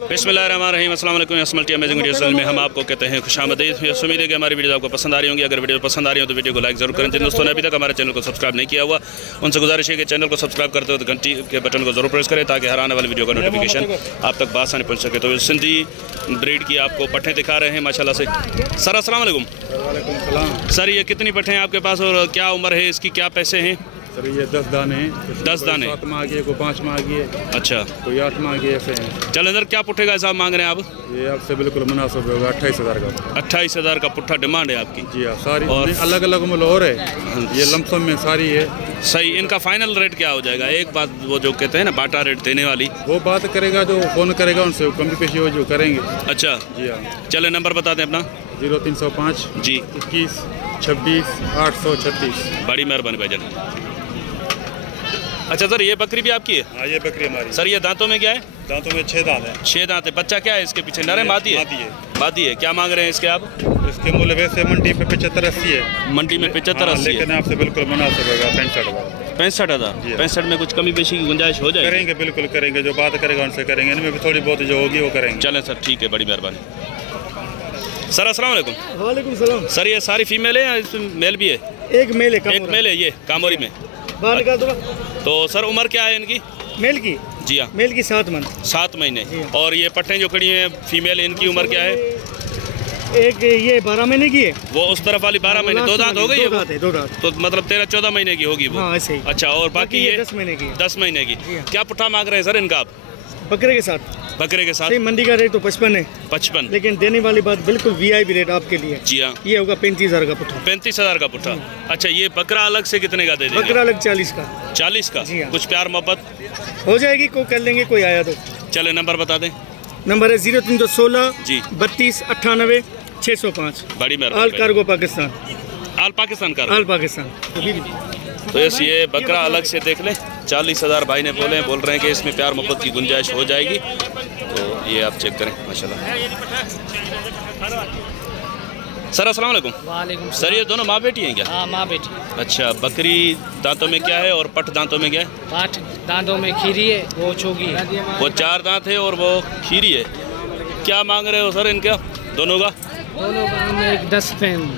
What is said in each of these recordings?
बिस्मिल्लाहिर्रहमानिर्रहीम, अस्सलाम वालेकुम। असमल्टी अमेजिंग वीडियो चैनल में हम आपको कहते हैं खुशामदीद। उम्मीद है कि हमारी वीडियो आपको पसंद आ रही होंगी। अगर वीडियो पसंद आ रही हो तो वीडियो को लाइक जरूर करें। जिन दोस्तों ने अभी तक हमारे चैनल को सब्सक्राइब नहीं किया हुआ उनसे गुजारिश है कि चैनल को सब्सक्राब करते हो तो घंटी के बटन को जरूर प्रेस करें ताकि हर आने वाली वीडियो का नोटिफिकेशन आप तक बासानी पहुँच सके। तो सिंधी ब्रीड की आपको पट्ठें दिखा रहे हैं माशाल्लाह से। सर अस्सलाम वालेकुम। सर ये कितनी पट्ठें हैं आपके पास और क्या उम्र है इसकी, क्या पैसे हैं? सर ये 10 दाने हैं। 10 दाने 7 माह की है, कोई 5 माह की है, अच्छा कोई 8 माह की ऐसे हैं। चलो सर क्या पुट्ठे का हिसाब मांग रहे हैं आप? ये आपसे बिल्कुल मुनासिब होगा 28,000 का। 28,000 का पुट्ठा डिमांड है आपकी? जी हाँ, सारी और अलग अलग मूल्य और है, ये लमसम में सारी है। सही, इनका फाइनल रेट क्या हो जाएगा? एक बात वो जो कहते हैं ना बाटा रेट देने वाली, वो बात करेगा जो फ़ोन करेगा उनसे कमी पेशी हो जो करेंगे। अच्छा जी हाँ, चले नंबर बता दें अपना। 0305 जी 21 26 836। बड़ी मेहरबानी भाईजान। अच्छा सर ये बकरी भी आपकी है? हाँ ये बकरी हमारी। सर ये दांतों में क्या है? दांतों में 6 दांत है। 6 दांत है। बच्चा क्या है इसके पीछे, नर है मादी है? मादी है। क्या मांग रहे हैं इसके आप? इसके मूल्य वैसे मंडी पे 75-80 है। मंडी में 75-80 है, लेकिन आपसे बिल्कुल मुनासिब होगा 65,000। 65,000। 65 में कुछ कमी पेशी की गुंजाइश हो जाएगी? करेंगे, बिल्कुल करेंगे, जो बात करेगा उनसे करेंगे, इनमें भी थोड़ी बहुत जो होगी वो करेंगे। चलें सर ठीक है, बड़ी मेहरबानी। सर अस्सलाम वालेकुम। वालेकुम सलाम। सर ये सारी फीमेल है या इसमें मेल भी है? एक मेल है, एक मेल है ये कामोरी में। बाहर निकाल दो। तो सर उम्र क्या है इनकी? मेल की? जी हाँ, मेल की 7 मंथ। 7 महीने। और ये पट्टें जो खड़ी हैं फीमेल, इनकी उम्र क्या है? एक ये 12 महीने की है, वो उस तरफ वाली 12 महीने। 2 दांत हो गई है? 2 दांत। तो मतलब 13-14 महीने की होगी वो? हाँ ऐसे ही। अच्छा, और बाकी ये 10 महीने की है। 10 महीने की। हाँ। क्या पुट्ठा मांग रहे हैं सर इनका आप? बकरे के साथ। बकरे के साथ सही मंडी का रेट तो 55 है, 55। लेकिन देने वाली बात बिल्कुल VIP रेट आपके लिए। जी हाँ, ये होगा 35,000 का पुट्ठा। 35,000 का पुट्ठा। अच्छा, ये बकरा अलग से कितने का दे देंगे? बकरा अलग 40 का। 40 का? जी हाँ। कुछ प्यार मोहब्बत हो जाएगी, कोई कर लेंगे, कोई आया तो। चले नंबर बता दें। नंबर है 0316 जी 32 98 605। बड़ी आल मेहरबानी। कार्गो पाकिस्तान। आल पाकिस्तान का? आल पाकिस्तान। तो ये बकरा अलग से देख लें। 40,000 भाई ने बोल रहे हैं कि इसमें प्यार मोहब्बत की गुंजाइश हो जाएगी। तो ये आप चेक करें माशाल्लाह। सर अस्सलाम वालेकुम। वालेकुम सर ये दोनों माँ बेटी हैं क्या? हाँ माँ बेटी। अच्छा, बकरी दांतों में क्या है और पट दांतों में क्या है? पाठ दांतों में खीरी है, वो चोगी है। वो 4 दांत है और वो खीरी है। क्या मांग रहे हो सर इनका दोनों का? दोनों का हम 10 फैन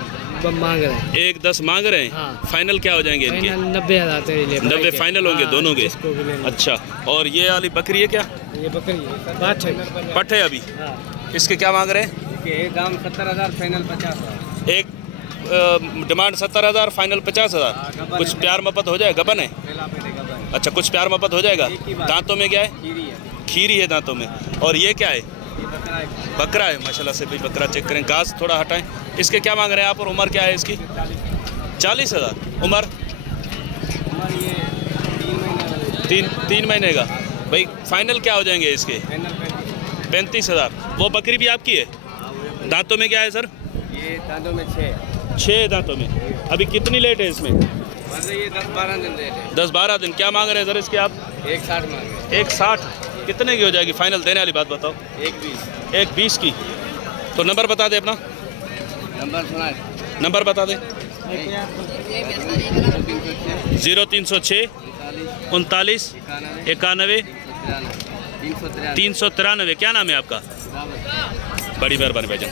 मांग रहे हैं। 1,10 मांग रहे हैं। हाँ। फाइनल क्या हो जाएंगे इनके? 90,000 90 फाइनल होंगे दोनों के? अच्छा, और ये वाली बकरी है क्या? ये बकरी बात है, पट है अभी। हाँ। इसके क्या मांग रहे हैं? दाम 70,000, फाइनल 50,000। एक डिमांड 70,000, फाइनल 50,000। कुछ प्यार मोहब्बत हो जाएगा? गबन है? अच्छा, कुछ प्यार मोहब्बत हो जाएगा। दांतों में क्या है? खीरी है दांतों में। और ये क्या है? बकरा है माशाल्लाह से। भाई बकरा चेक करें, घास थोड़ा हटाएं। इसके क्या मांग रहे हैं आप और उम्र क्या है इसकी? 40,000 उम्र। 3 महीने का। भाई फाइनल क्या हो जाएंगे इसके? 35,000। वो बकरी भी आपकी है? दांतों में क्या है सर? ये दांतों में 6 दांतों में। अभी कितनी लेट है इसमें? ये 10-12 दिन लेट है। 10-12 दिन। क्या मांग रहे हैं सर इसके आप? 160 मांगे। 160। कितने की हो जाएगी फाइनल देने वाली बात बताओ? 120 की। तो नंबर बता दे अपना। नंबर बता दे। 0306 39 91 393। क्या नाम है आपका? बड़ी मेहरबानी भाईजान।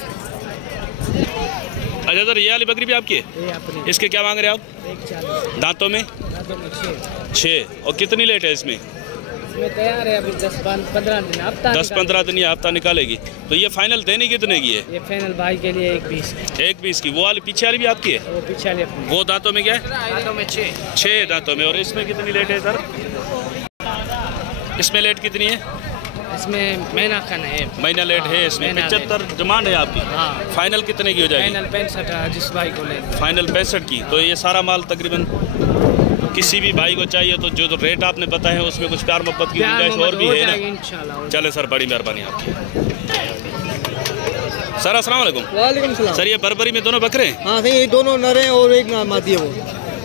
अच्छा सर ये वाली बकरी भी आपकी है? इसके क्या मांग रहे हैं आप? दांतों में 6। और कितनी लेट है इसमें? तैयार है अभी 10-15 दिन। 10-15 दिन या हफ्ता निकालेगी। तो ये फाइनल देनी कितने की है? ये फाइनल भाई के लिए 120। 120 की। वो वाली पीछे वाली भी आपकी है? वो पीछे वाली अपनी। वो दांतों में क्या है? दांतों में 6 दांतों में। और इसमें कितनी लेट है सर? इसमें लेट कितनी है? इसमें महीना खाना है। महीना लेट है इसमें। 75 डिमांड है आपकी। हाँ। फाइनल कितने की हो जाएगी? फाइनल 65 जिस भाई को ले। फाइनल 65 की। तो ये सारा माल तकरीबन किसी भी भाई को चाहिए तो जो रेट आपने बताए हैं उसमें कुछ प्यार मोहब्बत की गुंजाइश और भी है ना? इंशाल्लाह। चले सर, बड़ी मेहरबानी आपकी। सर अस्सलाम वालेकुम। वालेकुम सलाम। सर ये बर्बरी में दोनों बकरे हैं? हाँ सही, दोनों नर हैं और एक मादी है वो।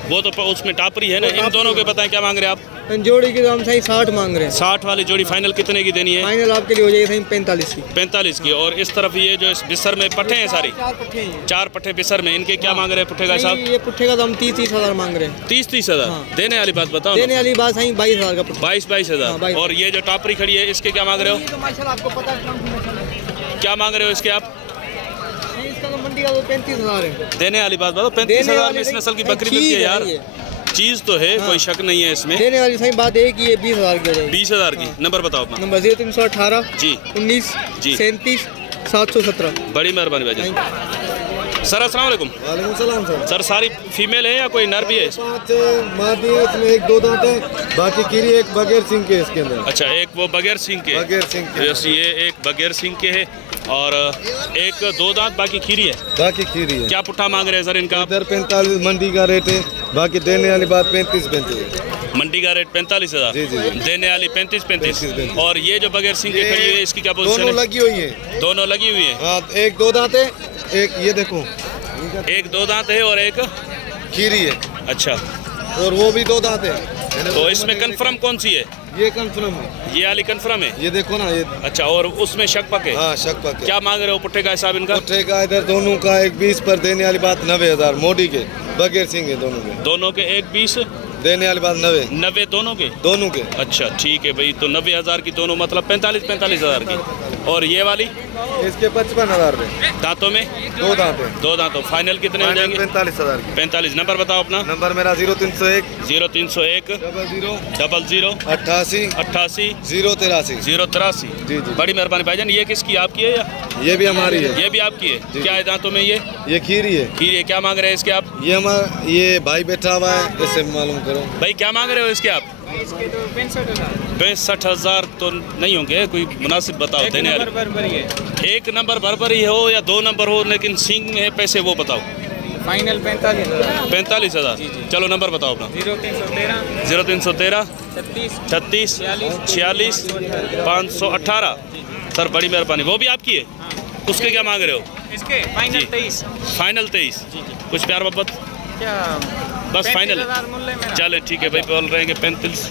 वो तो उसमें टापरी है ना। इन दोनों के बताएं क्या मांग रहे हैं आप? जोड़ी की तो हम सही 60 मांग रहे हैं। 60 वाली जोड़ी फाइनल कितने की देनी है? फाइनल आपके लिए हो जाएगी सही 45 की। 45 की। और इस तरफ ये जो इस बिस्तर में पट्टे हैं सारी 4 पट्टे बिस्तर में, इनके क्या मांग रहे हैं पुट्ठे का साहब? ये पुट्ठे का तो हम 30 हज़ार मांग रहे हैं। 30 हज़ार देने वाली बात बताओ। देने वाली बात सही 22 हज़ार का। 22 हज़ार। और ये जो टापरी खड़ी है इसके क्या मांग रहे हो? आपको पता क्या मांग रहे हो इसके आप? इसका तो मंडी का तो 35 हज़ार है। देने वाली बात बताओ। 35 हज़ार में इस नस्ल की बकरी मिलती है यार। चीज़ तो है, कोई शक नहीं है इसमें। देने वाली सही बात है कि ये 20 हज़ार की हो जाएगी। 20 हज़ार की। नंबर बताओ अपना। नंबर 0318 जी 19 जी 37 717। बड़ी मेहरबानी भाई। सर अस्सलाम वालेकुम। वालेकुम सलाम सर। सर सारी फीमेल है या कोई नर भी है? 5 मादी है, इसमें 1-2 दांत है, बाकी कीरी एक बगैर सिंह के इसके अंदर। अच्छा, एक वो बगैर सिंह के। बगैर सिंह के। यस, ये एक बगैर सिंह के है और एक 2 दांत बाकी खीरी है। बाकी कीरी है। क्या पुट्ठा मांग रहे हैं सर इनका? इधर 45 मंडी का रेट है, बाकी देने वाली बात 35-35। मंडी का रेट 45 हज़ार। जी जी। देने वाली 35-35। 35। और ये जो बगैर सिंह के खड़ी हुई है इसकी क्या पोजीशन दोनों है? लगी हुई है। दोनों लगी हुई है। हाँ, 1-2 दांत है, एक ये देखो एक 2 दांत है और एक कीरी है, अच्छा। और वो भी 2 दांत है। तो इसमें कंफर्म कौन सी है? ये कंफर्म है, ये वाली कंफर्म है। ये देखो ना ये। अच्छा, और उसमें शक पक है। हाँ, शक पक है। क्या मांग रहे हो पुट्ठे का हिसाब इनका? पुट्ठे का इधर दोनों का 1-20 पर, देने वाली बात 90 हज़ार। मोदी के बगैर सिंह है दोनों के। दोनों के 1-20, देने वाली बात 90। 90 दोनों के। दोनों के। अच्छा ठीक है भाई, तो 90 हज़ार की दोनों, मतलब 45 हज़ार की। और ये वाली इसके 55 हज़ार रुपये। दांतों में 2 दांत है। 2 दांतों। फाइनल कितने हो जाएंगे? 45 हज़ार की। 45। नंबर बताओ अपना। नंबर मेरा 0301 0301 00 88 88 083। 083। जी जी। बड़ी मेहरबानी भाईजान। ये किसकी, आपकी है या? ये भी हमारी है। ये भी आपकी है। जी। क्या है दांतों में ये? ये खीरी है। खीरी है। क्या मांग रहे हैं इसके आप? ये हमारा ये भाई बैठा हुआ है, इससे मालूम करो। भाई क्या मांग रहे हो इसके आप? 65 हज़ार तो नहीं होंगे, कोई मुनासिब बताओ। देने वाले एक नंबर बरबरी हो या 2 नंबर हो, लेकिन सिंग है पैसे वो बताओ। फाइनल 45 हज़ार। 45 हज़ार। चलो नंबर बताओ अपना। 0313 36 46 518। सर बड़ी मेहरबानी। वो भी आपकी है? उसके क्या मांग रहे हो? इसके फाइनल 23। फाइनल 23। कुछ प्यार मोहब्बत क्या बस फाइनल। चले ठीक है भाई, बोल रहे हैं कि 35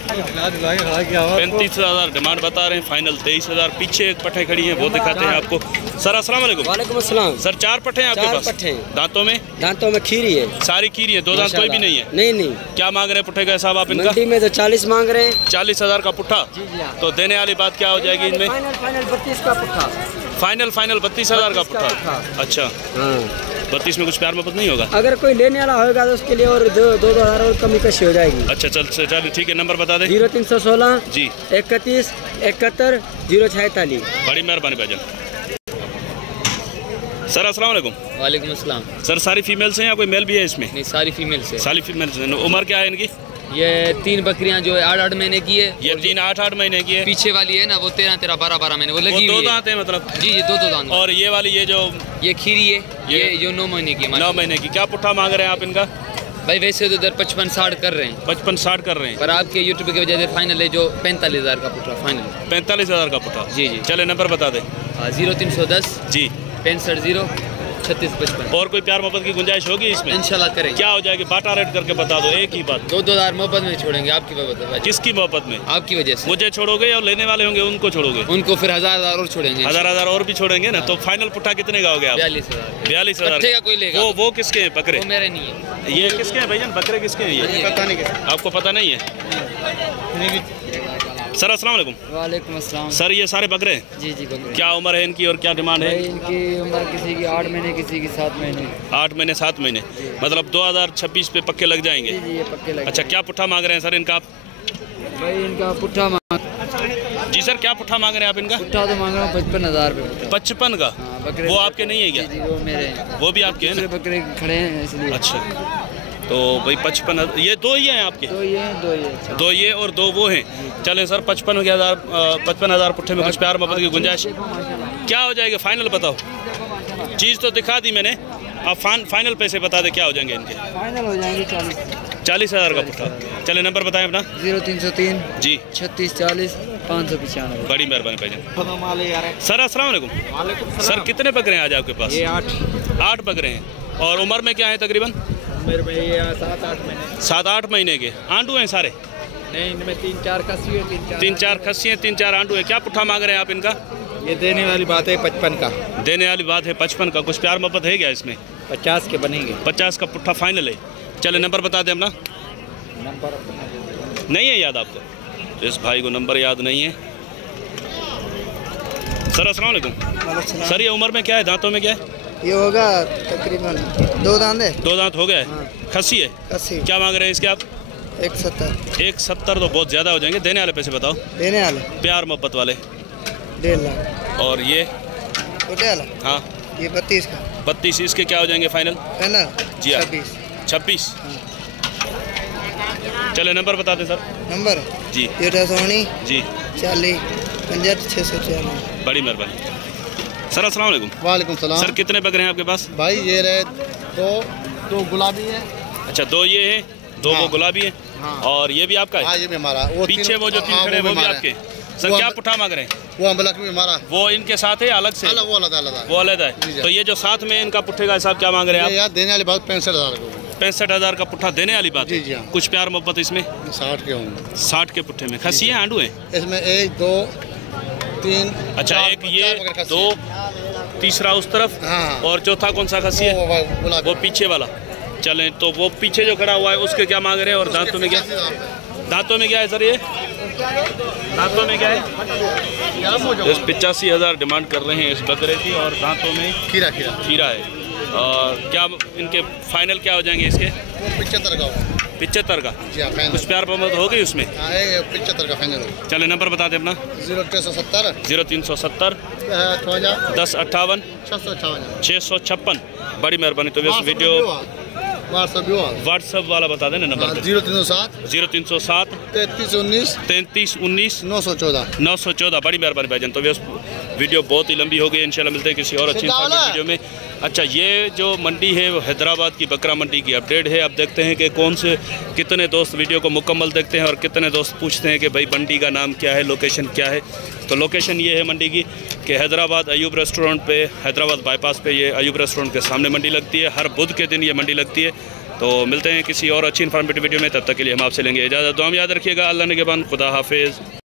हज़ार डिमांड बता रहे हैं, फाइनल 23 हज़ार। पीछे एक पट्टे खड़ी हैं, वो दिखाते हैं आपको। सर अस्सलाम वालेकुम। वालेकुम अस्सलाम। सर 4 पट्टे हैं आपके पास? 4 पट्टे। दांतों में? दांतों में खीरी है। सारी खीरी है। 2 दांत कोई भी नहीं है? नहीं। क्या मांग रहे हैं पुट्ठे का हिसाब आप इनका? मंडी में तो 40 मांग रहे हैं। 40 हज़ार का पुट्ठा। तो देने वाली बात क्या हो जाएगी इनमें? फाइनल 32 का पुट्ठा। फाइनल 32 हज़ार का पुट्ठा। अच्छा, हाँ। 32 में कुछ प्यार मोहब्बत नहीं होगा? अगर कोई लेने वाला होगा तो उसके लिए और 2 हज़ार और कमी कशी हो जाएगी। अच्छा चल ठीक है। नंबर बता दें। 0316 जी 31 71 046। बड़ी मेहरबानी भाईजान। सर अस्सलाम वालेकुम। वालेकुम अस्सलाम। सर सारी फीमेल्स हैं या कोई मेल भी है इसमें? नहीं, सारी फीमेल से। सारी फीमेल्स हैं। उम्र क्या है इनकी? ये 3 बकरियां जो है 8-8 महीने की है। ये 3 8-8 महीने की है। पीछे वाली है ना वो 13-13 12-12 महीने वो वो लगी 2 हुई है। दांत है मतलब? जी 2 दांत। और ये वाली ये जो ये खीरी है, ये जो 9 महीने की है। 9 महीने की। क्या पुट्ठा मांग रहे हैं आप इनका? भाई वैसे तो इधर 55-60 कर रहे हैं। 55-60 कर रहे हैं, पर आपके यूट्यूब की वजह से फाइनल है जो 45 हज़ार का पुट्ठा फाइनल। 45 हज़ार का पुट्ठा। जी जी। चले नंबर बता दें। 0310 जी 65 3655। और कोई प्यार मोहब्बत की गुंजाइश होगी इसमें? इंशाल्लाह करेंगे। क्या हो जाएगी? बाटा रेट करके बता दो, एक ही बात। 2 हज़ार मोहब्बत में छोड़ेंगे। आपकी वजह से। किसकी मोहब्बत में? आपकी वजह से। मुझे छोड़ोगे और लेने वाले होंगे उनको छोड़ोगे? उनको फिर 1000 और छोड़ेंगे। 1000 और भी छोड़ेंगे ना। तो फाइनल पुट्ठा कितने का हो गया? 42 हज़ार। 42 हज़ार का कोई लेगा। वो किसके हैं बकरे? वो मेरे नहीं है। ये किसके हैं भाईजान? बकरे किसके हैं ये? पता नहीं। आपको पता नहीं है? सर अस्सलाम वालेकुम। वालेकुम अस्सलाम। सर ये सारे बकरे हैं? जी बकरे। क्या उम्र है इनकी और क्या डिमांड है? इनकी उम्र किसी की 8 महीने, किसी की 7 महीने। 8 महीने 7 महीने, मतलब 2026 पे पक्के लग जाएंगे। जी ये पक्के लगे। अच्छा, क्या पुट्ठा मांग रहे हैं सर इनका आप? भाई इनका पुट्ठा जी सर, क्या पुट्ठा मांग रहे हैं आप इनका? पुट्ठा तो मांग रहा हूँ 55 हज़ार रुपये। 55 का? बकरे वो आपके नहीं है क्या? जी वो मेरे हैं। वो भी आपके हैं ना? बकरे खड़े हैं इसलिए। अच्छा, तो भाई 55, ये 2 ही हैं आपके? 2 ये हैं, 2 ये। 2 ये और 2 वो हैं। चलें सर, 55 हज़ार पुट्ठे में कुछ प्यार मोहब्बत की गुंजाइश क्या हो जाएगी? फाइनल बताओ। चीज़ तो दिखा दी मैंने, आप फाइनल पैसे बता दें क्या हो जाएंगे इनके? फाइनल हो जाएंगे 40 हज़ार का पुट्ठा। चले नंबर बताएं अपना। 0303 जी 36 40 595। बड़ी मेहरबानी भाईजान। सर अस्सलाम वालेकुम। सर कितने बकरे हैं आज आपके पास? ये 8 बकरे हैं। और उम्र में क्या है तकरीबन? उम्र में ये 7-8 महीने। 7-8 महीने के आंडू हैं सारे? नहीं, इनमें 3-4 खस्सी है, 3-4 खस्सी हैं, 3-4 आंडू हैं। क्या पुट्ठा मांग रहे हैं आप इनका? ये देने वाली बात है 55 का। देने वाली बात है 55 का। कुछ प्यार मोहब्बत है क्या इसमें? 50 के बनेंगे। 50 का पुट्ठा फाइनल है। चले नंबर बता दें अपना। नंबर नहीं है याद आपको? तो इस भाई को नंबर याद नहीं है। सर अस्सलाम वालेकुम। सर ये उम्र में क्या है, दांतों में क्या है? ये होगा तकरीबन 2 दांत है। 2 दांत हो गए। हाँ। खस्सी है। खस्सी क्या मांग रहे हैं इसके आप? 170। 170 तो बहुत ज़्यादा हो जाएंगे। देने वाले पैसे बताओ। देने वाले प्यार मोहब्बत वाले 1.5 लाख। और ये छोटे वाला हाँ ये 32 का 32 इसके क्या हो जाएंगे फाइनल? है ना? जी हाँ। 26। 26। चले नंबर बता दें सर। नंबर जी 0 जी 40 65 694। बड़ी मेहरबानी। सर अस्सलाम वालेकुम। वालेकुम सलाम। सर कितने बकरे हैं आपके पास? भाई ये रहे दो गुलाबी है। अच्छा 2 ये हैं, 2 वो हाँ। गुलाबी हैं। हाँ। और ये भी आपका है? हाँ ये भी हमारा। वो पीछे वो जो 3 खड़े हैं वो भी आपके? सर वो क्या हम- पुट्ठा मांग रहे हैं? वो अम्बलक भी हमारा। वो इनके साथ है अलग से? अलग वो अलग अलग वो अलग है। जी, जी। तो ये जो साथ में इनका पुट्ठे का हिसाब क्या मांग रहे हैं ये आप? यार देने वाली बात 65,000 को। 65,000 का पुट्ठा देने वाली बात है। जी, जी, हाँ। कुछ प्यार मोहब्बत इसमें? 60 के होंगे 60 के पुट्ठे में। खस्सी है आंडू है? इसमें 1 2 3। अच्छा 1 ये 2 तीसरा उस तरफ हाँ। और चौथा कौन सा खस्सी है? वो गुलाबी। वो पीछे वाला। चलें तो वो पीछे जो खड़ा हुआ है उसके क्या मांग रहे हैं? और दांतों में क्या? दांतों में क्या है सर ये? दांतों में क्या है? 85,000 डिमांड कर रहे हैं इस बकरे की। और दांतों में खीरा खीरा है। और क्या इनके फाइनल क्या हो जाएंगे इसके? वो 75 का होगा। 75 का। जी हाँ फाइनल। कुछ प्यार मोहब्बत हो गई उसमें? हाँ 75 का फाइनल होगा। चले नंबर बता दें अपना। 0370 0370 10 58 656। 656। बड़ी मेहरबानी। तो इस वीडियो व्हाट्सएप वाला बता देना नंबर। 0307 0307 3319 3319 914। 914। बड़ी मेहरबानी भाईजान। तो वीडियो बहुत ही लंबी हो गई। इंशाल्लाह मिलते हैं किसी और अच्छी वीडियो में। अच्छा ये जो मंडी है वो हैदराबाद की बकरा मंडी की अपडेट है। अब देखते हैं कि कौन से कितने दोस्त वीडियो को मुकम्मल देखते हैं और कितने दोस्त पूछते हैं कि भाई मंडी का नाम क्या है, लोकेशन क्या है। तो लोकेशन ये है मंडी की कि हैदराबाद अयूब रेस्टोरेंट पे, हैदराबाद बाईपास पे ये अयूब रेस्टोरेंट के सामने मंडी लगती है। हर बुध के दिन ये मंडी लगती है। तो मिलते हैं किसी और अच्छी इन्फॉर्मेटिव वीडियो में। तब तक के लिए हम आपसे लेंगे इजाज़त। दुआ में याद रखिएगा। अल्लाह ने के बाद खुदा हाफिज़।